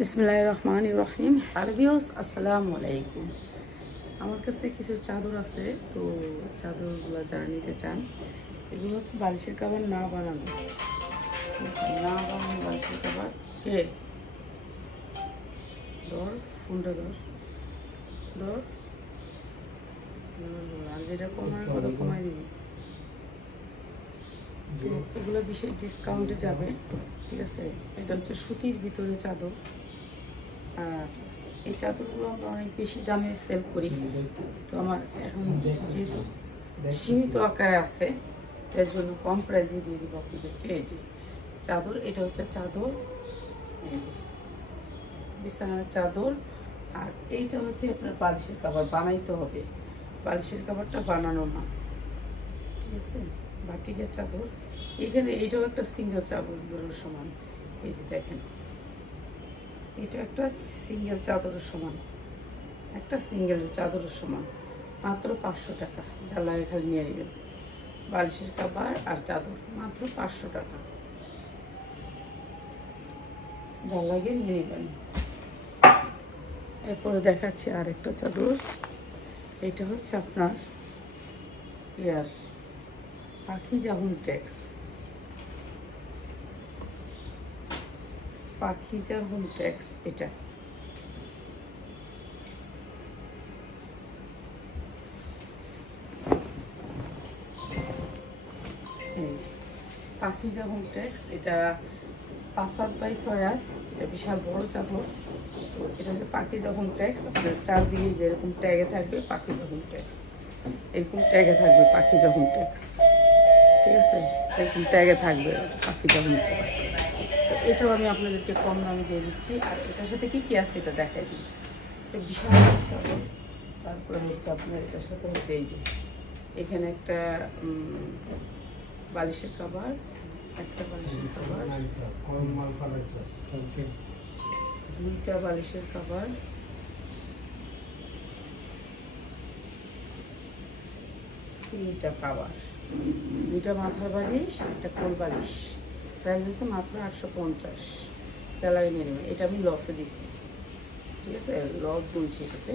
বিসমিল্লাহিররহমানিররহিম। আরবিউস আসসালামু আলাইকুম। আমার কাছে কিছু চাদর আছে, তো চাদরগুলো যারা নিতে চান, এগুলো হচ্ছে বালিশের কভার না বানানো, বালিশের কভার। কে ধর ফোনটা ধর আর যেটা কমায় কত কমাই দিবি। তো এগুলো বিশেষ ডিসকাউন্টে যাবে, ঠিক আছে। এটা হচ্ছে সুতির ভিতরে চাদর, আর এই চাদরগুলো আমরা অনেক বেশি দামে সেল করি। তো আমার এখন যেহেতু সীমিত আকারে আছে, এর জন্য কম প্রাইসে দিয়ে দিব আপনাদেরকে। এই যে চাদর, এটা হচ্ছে চাদর, বিছানার চাদর। আর এইটা হচ্ছে আপনার বালিশের কভার, বানাইতে হবে, বালিশের কভারটা বানানো না, ঠিক আছে। বাটিকের চাদর, এখানে এইটাও একটা সিঙ্গেল চাদরের সমান। এই যে দেখেন, এটা একটা সিঙ্গেল চাদরের সমান, একটা সিঙ্গেল চাদরের সমান, মাত্র 500 টাকা। যা লাগে খালি নিয়ে নেবেন। বালিশের কভার আর চাদর মাত্র 500 টাকা, যা লাগে নিয়ে নেবেন। এরপরে দেখাচ্ছি আরেকটা চাদর। এটা হচ্ছে আপনার পাখিজা হোমটেক্স, পাখিজা হোমটেক্স। এটা পাখিজা হোমটেক্স, এটা 5 বাই 6। এটা বিশাল বড় চাদর। তো এটা হচ্ছে পাখিজা হোমটেক্স। আপনার চারদিকে যেরকম ট্যাগে থাকবে পাখিজা হোমটেক্স, এরকম ট্যাগে থাকবে পাখিজা হোমটেক্স, ঠিক আছে। এরকম ট্যাগে থাকবে পাখিজা হোমটেক্স। তো এটাও আমি আপনাদেরকে কম দামে দিয়ে দিচ্ছি। আর এটার সাথে কি কি আছে এটা দেখাই দিই। এটা বিশাল চাদর। তারপরে হচ্ছে আপনার এটার সাথে হচ্ছে এই যে এখানে একটা বালিশের কভার, একটা বালিশের কভার, দুইটা বালিশের কভার, তিনটা কভার, দুইটা মাথার বালিশ, একটা কোল বালিশ। প্রাইস হচ্ছে মাত্র 850। যা লাগে নিয়ে নেবেন। এটা আমি লসে দিচ্ছি, ঠিক আছে, লস বলছি এটাতে।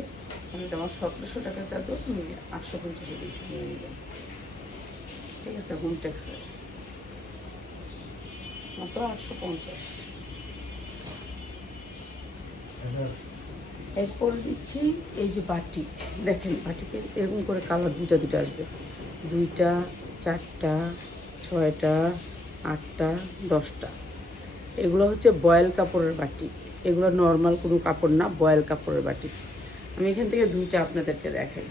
এটা আমার 1700 টাকা চাদর, আমি 850 দিয়েছি, নিয়ে নেবেন, ঠিক আছে। হোমটেক্সের মাত্র 850। এরপর দিচ্ছি এই যে বাটিক। দেখেন বাটিকে এরকম করে কালার দুইটা আসবে, 2টা 4টা 6টা 8টা 10টা। এগুলো হচ্ছে বয়েল কাপড়ের বাটিক, এগুলো নর্মাল কোনো কাপড় না, বয়েল কাপড়ের বাটিক। আমি এখান থেকে 2টা আপনাদেরকে দেখাই।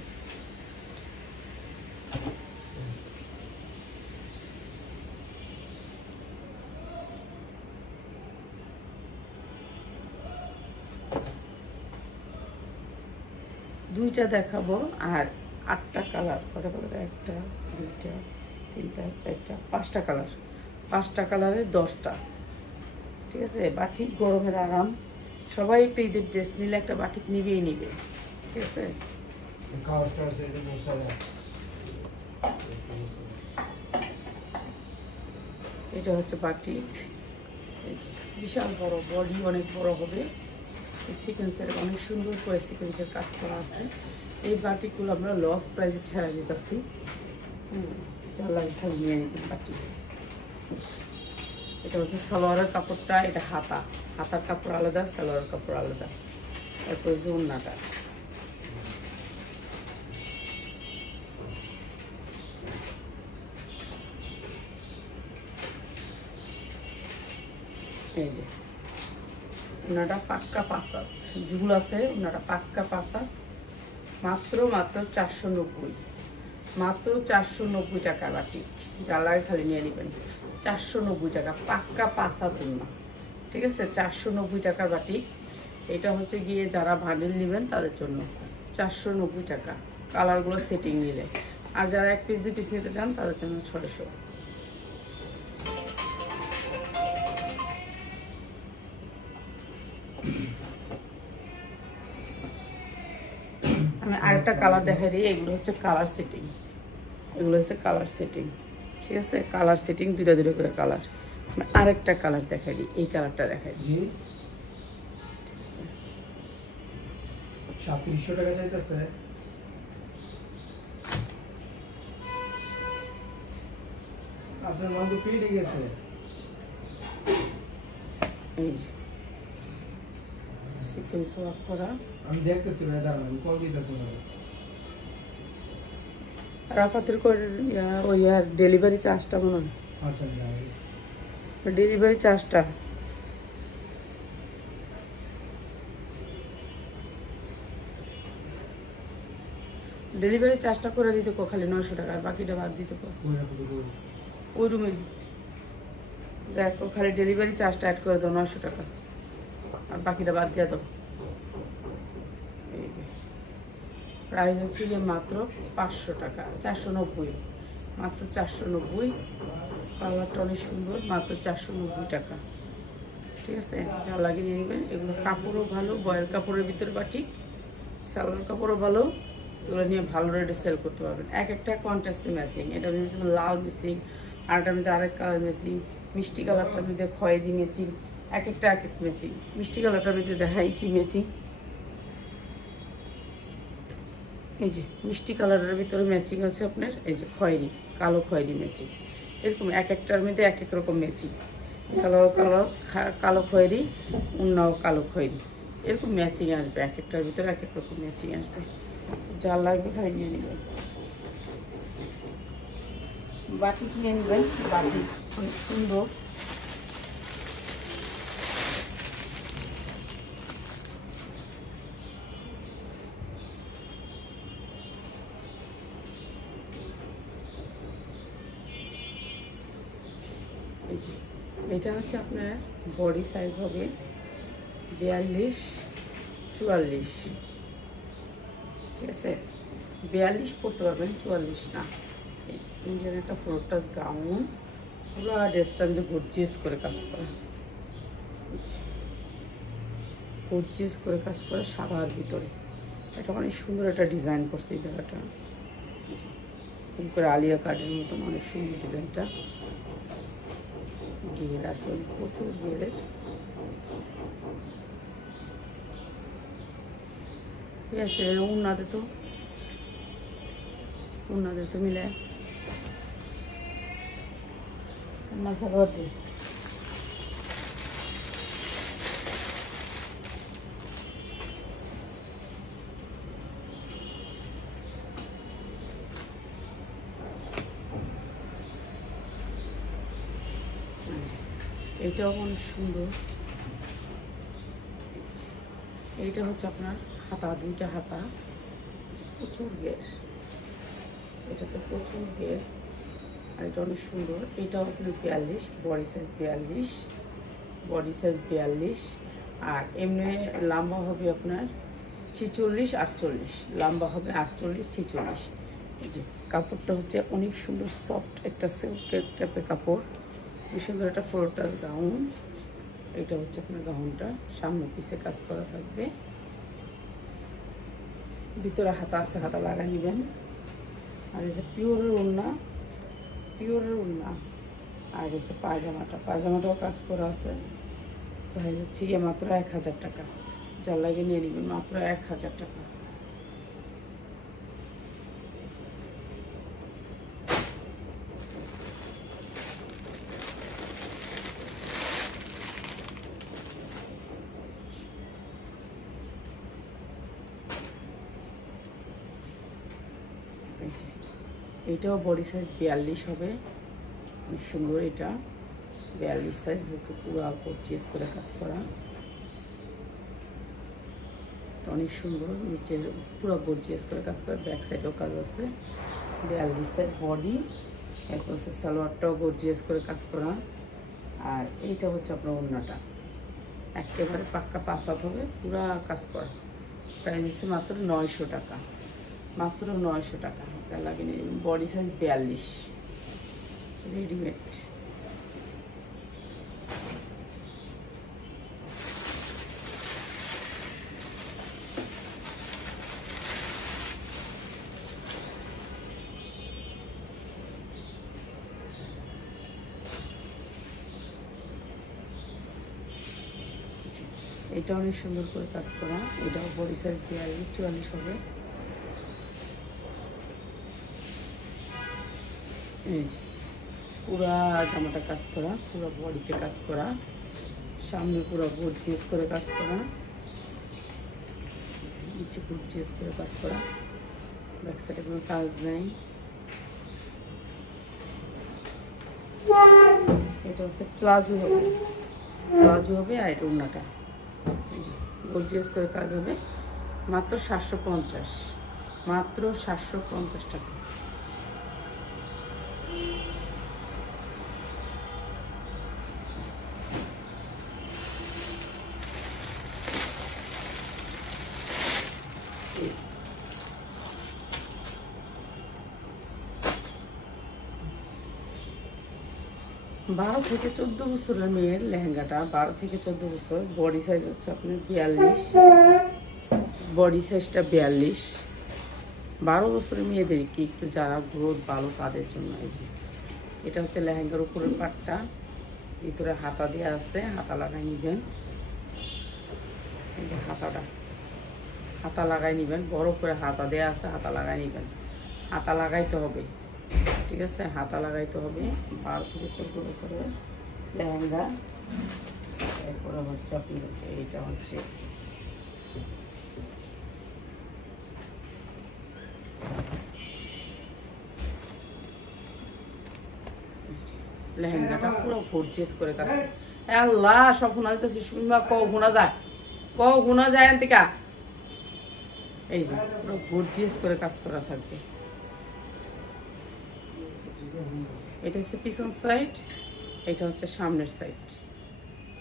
দুইটা দেখাবো, আর 8টা কালার। কটা কালার? 1টা 2টা 3টা 4টা 5টা কালার, 5টা কালারের 10টা, ঠিক আছে। বাটিক গরমের আরাম, সবাই একটা ঈদের ড্রেস নিলে একটা বাটিক নিবেই নিবে, ঠিক আছে। এটা হচ্ছে বাটিক, বিশাল বড়, বডি অনেক বড় হবে। সিকোয়েন্সের অনেক সুন্দর করে সিকোয়েন্সের কাজ করা আছে। এই বাটিকগুলো আমরা লস প্রাইসে ছেড়ে দিতেছি। চালাই নিয়ে নিবেন বাটিক। এটা হচ্ছে সালোয়ারের কাপড়টা, এটা হাতার কাপড় আলাদা, সালোয়ারের কাপড় আলাদা। এরপর হচ্ছে ওড়নাটা, এই যে ওনাটা পাক্কা 5 হাত ঝুল আছে, ওনাটা পাক্কা 5 হাত। মাত্র 490, মাত্র 490 টাকা বাটিক। যা লাগে খালি নিয়ে নেবেন। 490 টাকা পাক্কা 5 হাত ওড়না, ঠিক আছে। 490 টাকার বাটিক। এটা হচ্ছে গিয়ে যারা ভান্ডেল নেবেন তাদের জন্য 490 টাকা, কালারগুলো সেটিং নিলে। আর যারা 1 পিস 2 পিস নিতে চান তাদের জন্য 600। আমি আরেকটা কালার দেখাই দিই। এগুলো হচ্ছে কালার সেটিং, এগুলো হচ্ছে কালার সেটিং, ঠিক আছে। কালার সেটিং 2টা করে কালার। আরেকটা কালার দেখাই দিই, এই কালারটা দেখাই দিই, 3700 টাকা চাইতেছে। আপনার মাল তো পেয়ে গেছে। এই সিকোয়েন্স ওয়ার্ক করা। আমি দেখতেছি ভাই, দাঁড়ান আমি কল দিতেছি না। রাফাতের করে ওই আর ডেলিভারি চার্জটা মনে হয়। আচ্ছা ডেলিভারি চার্জটা করে দিতে কো, খালি 900 টাকা, আর বাকিটা বাদ দিতে কো। ওই রুমে যাই কো, খালি ডেলিভারি চার্জটা অ্যাড করে দাও 900 টাকা, আর বাকিটা বাদ দিয়ে দাও। এই যে প্রাইস হচ্ছে যে মাত্র 500 টাকা, 490, মাত্র 490। কালারটা অনেক সুন্দর, মাত্র 490 টাকা। ঠিক আছে, যা লাগিয়ে নিয়ে নেবেন। এগুলো কাপড়ও ভালো, বয়েল কাপড়ের ভিতরে বাটিক, সালোয়ার কাপড়ও ভালো। এগুলো নিয়ে ভালো রেটে সেল করতে পারবেন। এক একটা কন্ট্রাস্টে ম্যাচিং, এটা যেমন লাল ম্যাচিং, আরেকটার মধ্যে আরেক কালার ম্যাচিং, মিষ্টি কালারটার মধ্যে খয়েরি ম্যাচিং, এক একটা এক এক ম্যাচিং। মিষ্টি কালারটার মধ্যে দেখাই কি ম্যাচিং, এই যে মিষ্টি কালারের ভিতরে ম্যাচিং আছে আপনার, এই যে খয়েরি, কালো খয়েরি ম্যাচিং। এরকম এক একটার মধ্যে এক এক রকম ম্যাচিং। সালোয়ার কালো কালো খয়েরি, উন্নাও কালো খয়েরি, এরকম ম্যাচিং আসবে। এক একটার ভিতরে এক এক রকম ম্যাচিং আসবে। যা লাগবে খাই নিয়ে নেবেন। বাটি কিনে নেবেন, বাটি অনেক সুন্দর। এটা হচ্ছে আপনার বডি সাইজ হবে 42-44। ঠিক আছে, 42 পরতে পারবেন, 44 না। ইন্ডিয়ান একটা ফ্লোটাস গাউন, পুরো ড্রেসটা আমি গর্জিয়াস করে কাজ করা, গর্জিয়াস করে কাজ করে সাদার ভিতরে। এটা অনেক সুন্দর একটা ডিজাইন করছে এই জায়গাটা, খুব করে আলিয়া কাটের মতন অনেক সুন্দর ডিজাইনটা। ঘের আছে, প্রচুর ঘেরের। আসে উন্নাতে তো মিলে মশলা দিয়ে এটাও অনেক সুন্দর। এইটা হচ্ছে আপনার হাতা, দুইটা হাতা, প্রচুর ঘের, এটাতে প্রচুর ঘের। আর এটা অনেক সুন্দর। এটাও আপনার 42, বডি সাইজ 42, বডি সাইজ 42। আর এমনি লম্বা হবে আপনার 46-48, লম্বা হবে 48-46। এই যে কাপড়টা হচ্ছে অনেক সুন্দর, সফট একটা সিল্কের টাইপের কাপড়, সুন্দর একটা ফ্লোটাস গাউন। এটা হচ্ছে আপনার গাউনটা, সামনে পিছে কাজ করা থাকবে, ভিতরে হাতা আছে, হাতা লাগাই নেবেন। আর এই যে পিওরের ওড়না, পিওরের ওড়না। আর এসে পায়জামাটাও কাজ করা আছে। প্রাইস হচ্ছে গিয়ে মাত্র 1000 টাকা। যার লাগে নিয়ে নেবেন, মাত্র 1000 টাকা। এটাও বডি সাইজ 42 হবে, অনেক সুন্দর। এটা 42 সাইজ, বুকে পুরো গর্জিয়াস করে কাজ করা, অনেক সুন্দর। নিচে পুরো গর্জিয়াস করে কাজ করা, ব্যাক সাইডেও কাজ আছে। 42 সাইজ বডি, এরপর হচ্ছে সালোয়ারটাও গর্জিয়াস করে কাজ করা। আর এইটা হচ্ছে আপনার ওড়নাটা, একেবারে পাক্কা পাঁচ হাত হবে, পুরা কাজ করা। প্রাইস হচ্ছে মাত্র 900 টাকা, মাত্র 900 টাকা। তার লাগে বডি সাইজ 42, রেডিমেড। এটা অনেক সুন্দর করে কাজ করা, এটাও বডি সাইজ 42-44 হবে। এই যে পুরা জামাটা কাজ করা, পুরো বডিতে কাজ করা, সামনে পুরো গর্জিয়াস করে কাজ করা, নিচে গর্জিয়াস করে কাজ করা, ব্যাক সাইডে কোনো কাজ নেই। এটা হচ্ছে প্লাজো হবে, প্লাজো হবে। আর এটা ওড়নাটা গর্জিয়াস করে কাজ হবে, মাত্র 750, মাত্র 750 টাকা। বারো থেকে 14 বছরের মেয়ের লেহেঙ্গাটা, 12 থেকে 14 বছর, বডি সাইজ হচ্ছে আপনার 42, বডি সাইজটা 42। 12 বছরের মেয়েদের কি একটু যারা গ্রোথ ভালো তাদের জন্য। এই যে এটা হচ্ছে লেহেঙ্গার উপরের পাটটা, ভিতরে হাতা দেওয়া আছে, হাতা লাগাই নেবেন। এই যে হাতা লাগাই নেবেন, বড় করে হাতা দেওয়া আছে, হাতা লাগাই নেবেন। হাতা লাগাইতে হবে, ঠিক আছে, হাতা লাগাইতে হবে। 12 থেকে 14 বছরের লেহেঙ্গা। এরপরে হচ্ছে আপনার এইটা হচ্ছে লেহেঙ্গাটা পুরো গর্জিয়াস করে কাজ। আল্লাহ সব শোনা যেতেছে, শুনবা শোনা যায় এনতিকা। এই যে পুরো গর্জিয়াস করে কাজ করা থাকবে। এটা হচ্ছে পিছন সাইড, এটা হচ্ছে সামনের সাইড,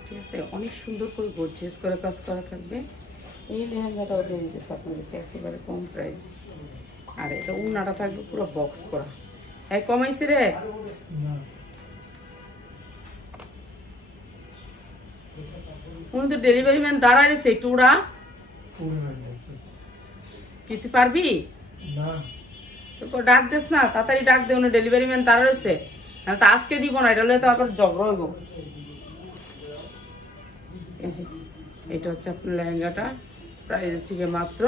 ঠিক আছে। অনেক সুন্দর করে গর্জিয়াস করে কাজ করা থাকবে। এই লেহেঙ্গাটাও দিয়ে দিতেছে আপনাদেরকে একেবারে কম প্রাইস। আর এটা উন্নাটা থাকবে পুরো বক্স করা। হ্যাঁ কমাইছি রে, উনি তো ডেলিভারি ম্যান দাঁড়ায় রয়েছে, একটু উড়া কি তুই পারবি? ডাক দিস না, তাড়াতাড়ি ডাক দে, উনি ডেলিভারি ম্যান দাঁড়া রয়েছে। তো আজকে দিব না, এটা হলে তো আবার ঝগড়া হইব। এটা হচ্ছে আপনার লেহেঙ্গাটা, প্রাইস হচ্ছে মাত্র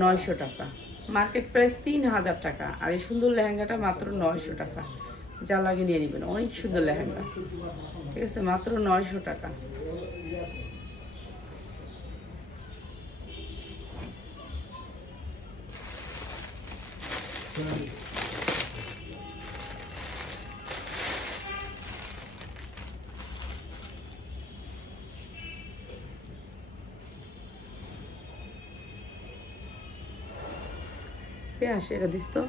900 টাকা। মার্কেট প্রাইস 3000 টাকা। আর এই সুন্দর লেহেঙ্গাটা মাত্র 900 টাকা। যা লাগে নিয়ে নেবেন, অনেক সুন্দর লেহেঙ্গা, ঠিক আছে, মাত্র 900 টাকা। পেঁয়াজ এটা দিস তো।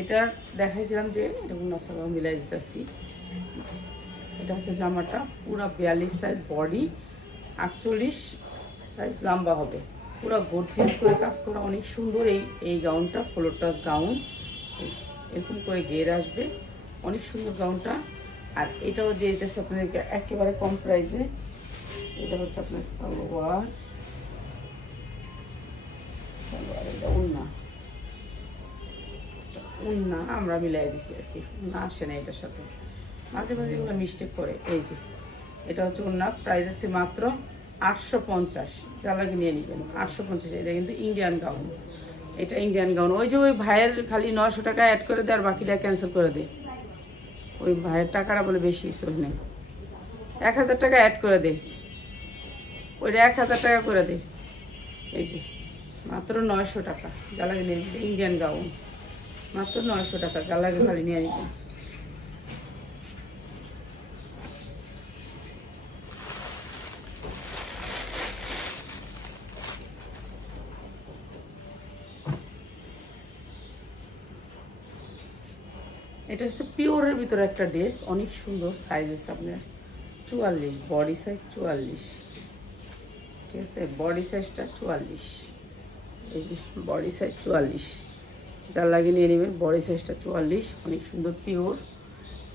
এটা দেখাইছিলাম যে এটা উন্নাসালা মিলাই দিতেছি। এটা হচ্ছে জামাটা পুরো 42 সাইজ বডি, 48 সাইজ লম্বা হবে, পুরো গর্জিয়াস করে কাজ করা, অনেক সুন্দর। এই গাউনটা ফ্লোর টাচ গাউন, এরকম করে ঘের আসবে, অনেক সুন্দর গাউনটা। আর এটাও দিয়ে দিতেছে আপনাদেরকে একেবারে কম প্রাইসে। এটা হচ্ছে আপনার সালোয়ার, এটা উন্না আমরা মিলাই দিছি আর কি, উন্না আসে না এটার সাথে, মাঝে মাঝে এগুলো মিস্টেক করে। এই যে এটা হচ্ছে উন্না, প্রাইস আছে মাত্র 850, যা লাগে নিয়ে নেবেন 850। এটা কিন্তু ইন্ডিয়ান গাউন, এটা ইন্ডিয়ান গাউন। ওই যে ওই ভাইয়ের খালি 900 টাকা অ্যাড করে দেয় আর বাকিটা ক্যান্সেল করে দেয়। ওই ভাইয়ের টাকাটা বলে বেশি নেই, 1000 টাকা অ্যাড করে দে, ওইটা 1000 টাকা করে দে। এই যে মাত্র 900 টাকা, যা লাগে নিয়ে নেবেন। ইন্ডিয়ান গাউন মাত্র 900 টাকা, যা লাগে খালি নিয়ে নেবেন। এটা হচ্ছে পিওরের ভিতরে একটা ড্রেস, অনেক সুন্দর। সাইজ হচ্ছে আপনার 44, বডি সাইজ 44, ঠিক আছে, বডি সাইজটা 44। এই যে বডি সাইজ 44, যা লাগে নিয়ে নেবেন। বডি সাইজটা 44, অনেক সুন্দর পিওর।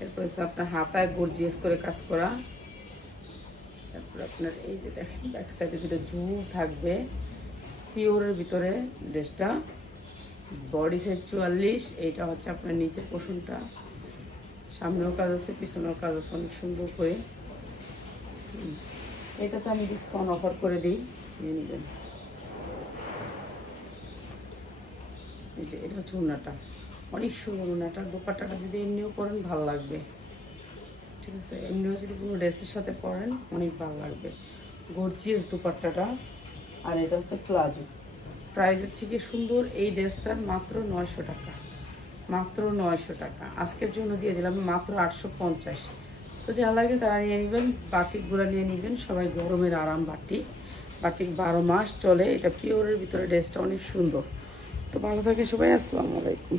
এরপর হচ্ছে আপনার হাতায় গর্জিয়াস করে কাজ করা, তারপর তারপরে আপনার এই যে দেখেন ব্যাক সাইডে দুটো ঝুল থাকবে পিওরের ভিতরে ড্রেসটা। Body size 44। এইটা হচ্ছে আপনার নিচের পোর্শনটা, সামনেও কাজ আছে পিছনেও কাজ আছে অনেক সুন্দর করে। এটা তো আমি ডিসকাউন্ট অফার করে দিই, নিয়ে নেবেন। এই যে এটা হচ্ছে ওড়নাটা, অনেক সুন্দর ওড়নাটা। দোপাট্টাটা যদি এমনিও পরেন ভালো লাগবে, ঠিক আছে? এমনিও যদি কোনো ড্রেসের সাথে পরেন অনেক ভালো লাগবে। গর্জিয়াস দোপাট্টাটা। আর এটা হচ্ছে প্লাজো। প্রাইস হচ্ছে কি সুন্দর। এই ড্রেসটার মাত্র 900 টাকা, মাত্র 900 টাকা। আজকের জন্য দিয়ে দিলাম মাত্র 850। তো যা লাগে তারা নিয়ে নেবেন, বাটিকগুলো নিয়ে নেবেন। সবাই গরমের আরাম বাটিক, বাটিক 12 মাস চলে। এটা পিওরের ভিতরে ড্রেসটা অনেক সুন্দর। তো ভালো থাকে সবাই, আসসালামু আলাইকুম।